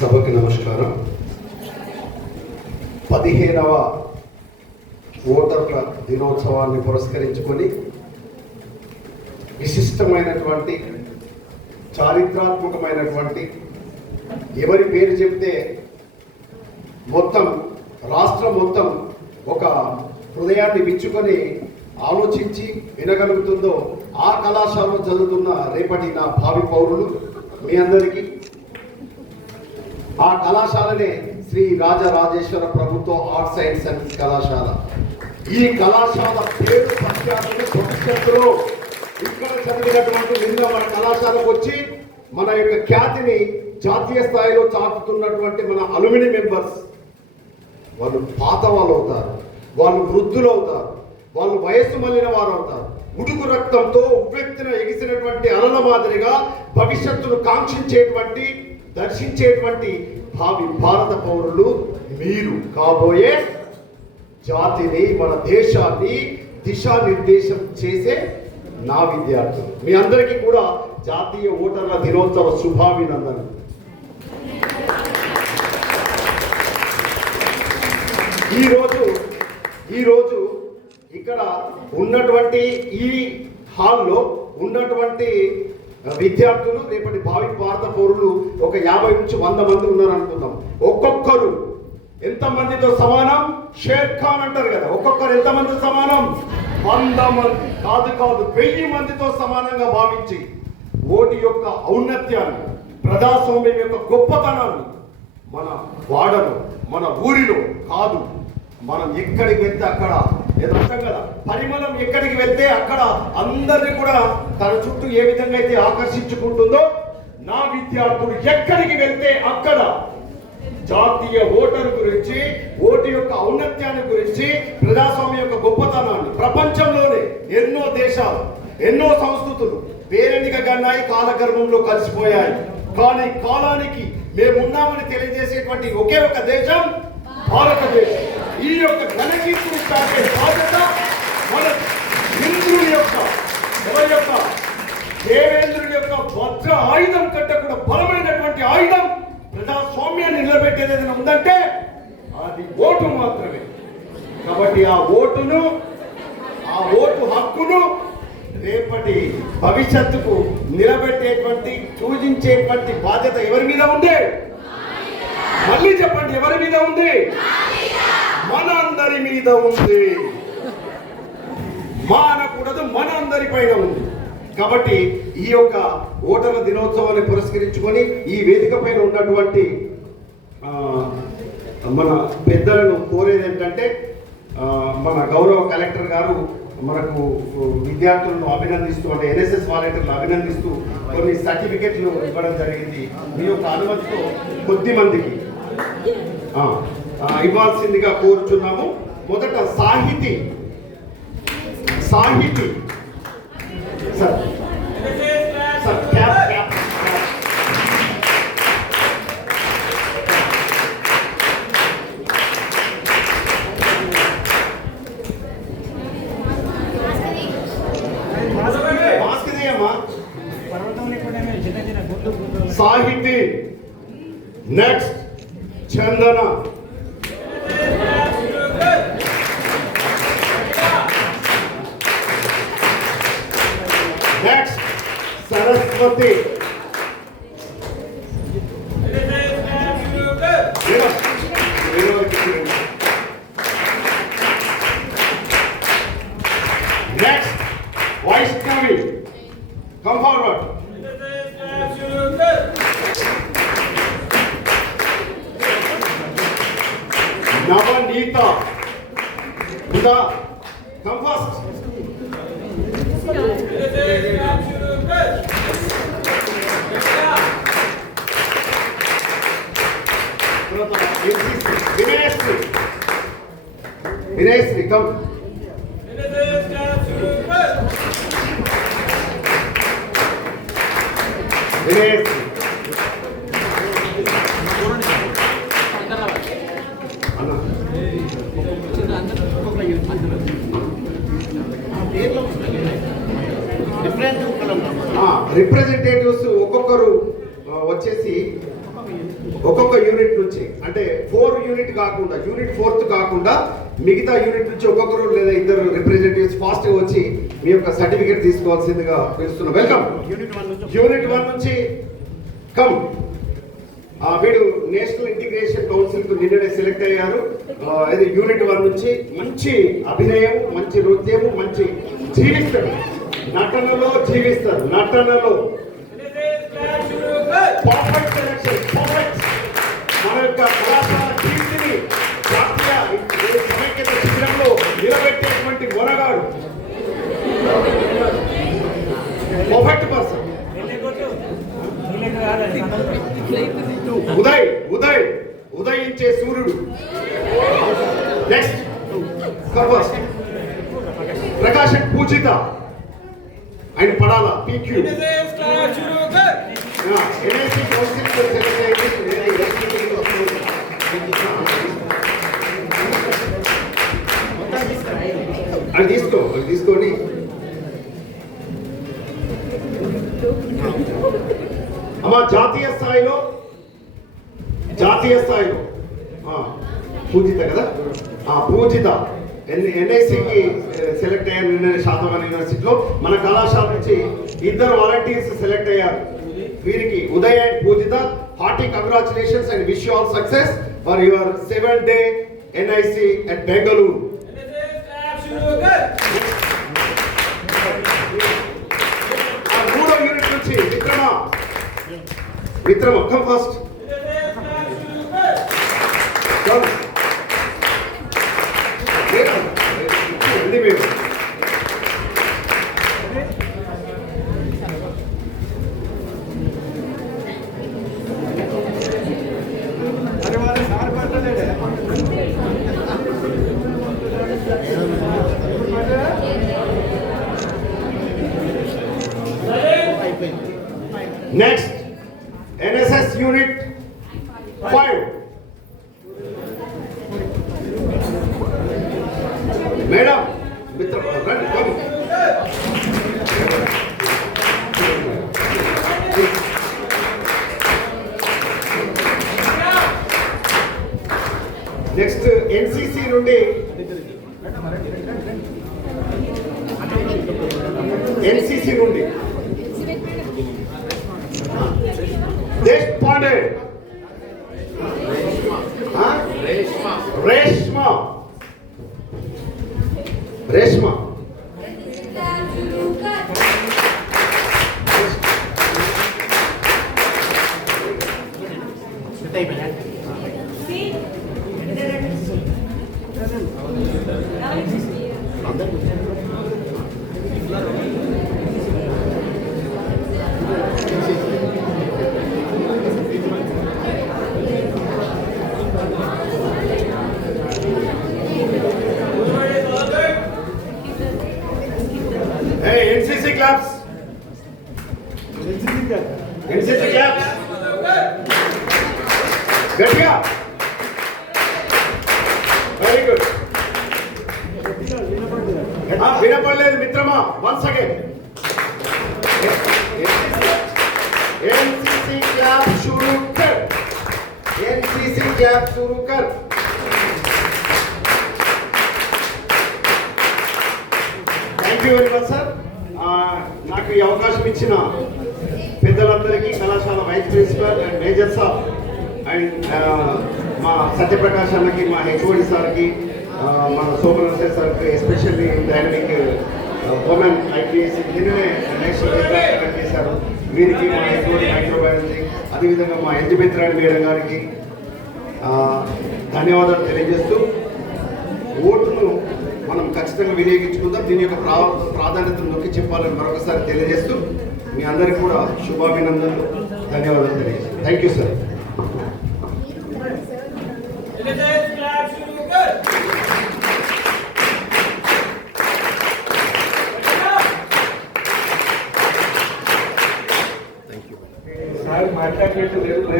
సభకి నమస్కారం. 15వ ఓటర్ల దినోత్సవాన్ని పురస్కరించుకొని విశిష్టమైనటువంటి చారిత్రాత్మకమైనటువంటి ఎవరి పేరు చెప్తే మొత్తం రాష్ట్రం మొత్తం ఒక హృదయాన్ని విచ్చుకొని ఆలోచించి వినగలుగుతుందో ఆ కళాశాలలో చదువుతున్న రేపటి నా భావి పౌరులు మీ అందరికీ ఆ కళాశాలనే శ్రీ రాజరాజేశ్వర ప్రభుత్వ ఆర్ట్స్ అండ్ సైన్స్ కళాశాల. ఈ కళాశాల పేరు ప్రఖ్యాతులు భవిష్యత్తులో ఇక్కడ చదివినటువంటి నిన్న మన కళాశాలకు వచ్చి మన యొక్క ఖ్యాతిని జాతీయ స్థాయిలో చాటుతున్నటువంటి మన అలుమిని మెంబర్స్ వాళ్ళు పాత వాళ్ళు అవుతారు, వాళ్ళు వృద్ధులు అవుతారు, వాళ్ళు వయస్సు మళ్ళిన వారు అవుతారు. ఉడుకు రక్తంతో ఉవ్వెత్తిన ఎగిసినటువంటి అలల మాదిరిగా భవిష్యత్తును కాంక్షించేటువంటి దర్శించేటువంటి భావి భారత పౌరులు మీరు కాబోయే జాతిని మన దేశాన్ని దిశానిర్దేశం చేసే నా విద్యార్థులు మీ అందరికీ కూడా జాతీయ ఓటర్ల దినోత్సవ శుభాభినందనలు. ఈరోజు ఇక్కడ ఉన్నటువంటి ఈ హాల్లో ఉన్నటువంటి విద్యార్థులు రేపటి భావి భారత పౌరులు ఒక 50 నుంచి 100 మంది ఉన్నారు అనుకుందాం. ఒక్కొక్కరు ఎంతమందితో సమానం? షేర్ ఖాన్ అంటారు కదా, ఒక్కొక్కరు ఎంతమంది సమానం? 100 మంది కాదు 1000 మందితో సమానంగా భావించి ఓటు యొక్క ఔన్నత్యాన్ని, ప్రజాస్వామ్యం యొక్క గొప్పతనాన్ని మన వాడలో మన ఊరిలో కాదు మనం ఎక్కడికి వెళ్తే అక్కడ ఎదంటాం కదా, పరిమళం ఎక్కడికి వెళ్తే అక్కడ అందరినీ కూడా తన చుట్టూ ఏ విధంగా అయితే ఆకర్షించుకుంటుందో నా విద్యార్థులు ఎక్కడికి వెళ్తే అక్కడ జాతీయ ఓటర్ గురించి, ఓటు యొక్క ఔన్నత్యాన్ని గురించి, ప్రజాస్వామ్యం యొక్క గొప్పతనాన్ని ప్రపంచంలోనే ఎన్నో దేశాలు ఎన్నో సంస్కృతులు పేరెన్నికగన్నాయి, కాలగర్భంలో కలిసిపోయాయి. కానీ కాలానికి మేమున్నామని తెలియజేసేటువంటి ఒకే ఒక దేశం భారతదేశం. ఈ యొక్క ఘనకీర్తిని చాటే బాధ్యత మన ఇంద్రుడి యొక్క ఎవరి యొక్క దేవేంద్రుడి యొక్క వజ్ర ఆయుధం కంటే కూడా బలమైనటువంటి ఆయుధం ప్రజాస్వామ్యాన్ని నిలబెట్టేది ఏదైనా ఉందంటే అది ఓటు మాత్రమే. కాబట్టి ఆ ఓటు హక్కును రేపటి భవిష్యత్తుకు నిలబెట్టేటువంటి సూచించేటువంటి బాధ్యత ఎవరి మీద ఉంది? మళ్ళీ చెప్పండి, ఎవరి మీద ఉంది? మన అందరి మీద ఉంది. మానకూడదు, మన అందరి పైన ఉంది. కాబట్టి ఈ యొక్క ఓటర్ల దినోత్సవాన్ని పురస్కరించుకొని ఈ వేదిక పైన ఉన్నటువంటి మన పెద్దలను కోరేది ఏంటంటే, మన గౌరవ కలెక్టర్ గారు మనకు విద్యార్థులను అభినందిస్తూ, అంటే ఎన్ఎస్ఎస్ వాలంటీర్లు అభినందిస్తూ కొన్ని సర్టిఫికెట్లు ఇవ్వడం జరిగింది. మీ యొక్క అనుమతితో కొద్ది మందికి ఇవ్వాల్సిందిగా కోరుచున్నాము. మొదట సాహితీ సార్ క్యాప్ Sahithi. Next Chandana. Next Saraswathi. Next Vaishnavi. Come forward. Navanita, Buddha, come first. Vinayasri, come. Vinayasri. Representatives ఒక్కొక్కరు వచ్చేసి ఒక్కొక్క యూనిట్ నుంచి అంటే 4 యూనిట్ కాకుండా యూనిట్ 4th కాకుండా మిగతా యూనిట్ నుంచి ఒక్కొక్కరు లేదా ఇద్దరు రిప్రజెంటేటివ్స్ ఫాస్ట్గా వచ్చి మీ యొక్క సర్టిఫికేట్ తీసుకోవాల్సిందిగా పిలుస్తున్నాం. వెల్కమ్. యూనిట్ 1 నుంచి కమ్. వీడు నేషనల్ ఇంటిగ్రేషన్ కౌన్సిల్ కు నిన్ననే సెలెక్ట్ అయ్యారు. ఇది యూనిట్ 1 నుంచి మంచి అభినయం, మంచి నృత్యము, మంచి జీవిస్తారు, నటనలో జీవిస్తారు, నటనలో పర్ఫెక్ట్ సెలెక్షన్, పర్ఫెక్ట్. మన యొక్క కళాశాల కీర్తిని జాతీయ సమైక్యత శిబిరంలో నిలబెట్టేటువంటి మొనగాడు, పర్ఫెక్ట్ పర్సన్. ఉదయించే సూర్యుడు. Next first Prakasam Pujitha and Padala PQ. అది తీసుకోండి. అమ్మా జాతీయ స్థాయిలో పూజిత కదా, పూజిత NICకి సెలెక్ట్ అయ్యారు నిన్న శాతవాహన యూనివర్సిటీలో. మన కళాశాల నుంచి 2 వాలంటీర్స్ సెలెక్ట్ అయ్యారు. వీరికి Uday and Poojitha hearty congratulations and wish you all success for your 7th day NIC at Bengaluru. మూడో యూనిట్ నుంచి Vikrama come first. Next, NSS Unit 5. Madam, come. Next, NCC నుండి Deshpande, Reshma. NCC claps. NCC claps. గట్టిగా. Very good. వినపడలేదు మిత్రమా. Once again NCC clap शुरू कर. NCC clap शुरू कर. Thank you very much sir. నాకు ఈ అవకాశం ఇచ్చిన పెద్దలందరికీ, కళాశాల vice principal and major sir and మా సత్యప్రకాష్ అన్నకి, మా HOD సార్కి, మన సోమనరసే సార్కి, ఎస్పెషల్లీ డైనమిక్ ఉమెన్ IPS నిన్ననే నేషనల్ చేశారు. వీరికి మా HOD మైక్రోబయాలజీ, అదేవిధంగా మా ఎలిజబెత్ రాణి మేడం గారికి ధన్యవాదాలు తెలియజేస్తూ, ఓటును మనం ఖచ్చితంగా వినియోగించుకుందాం. దీని యొక్క ప్రాధాన్యతను నొక్కి చెప్పాలని మరొకసారి తెలియజేస్తూ మీ అందరికీ కూడా శుభాభినందనలు, ధన్యవాదాలు తెలియజేస్తాను. Thank you sir. సార్ మాట్లాడలేదు.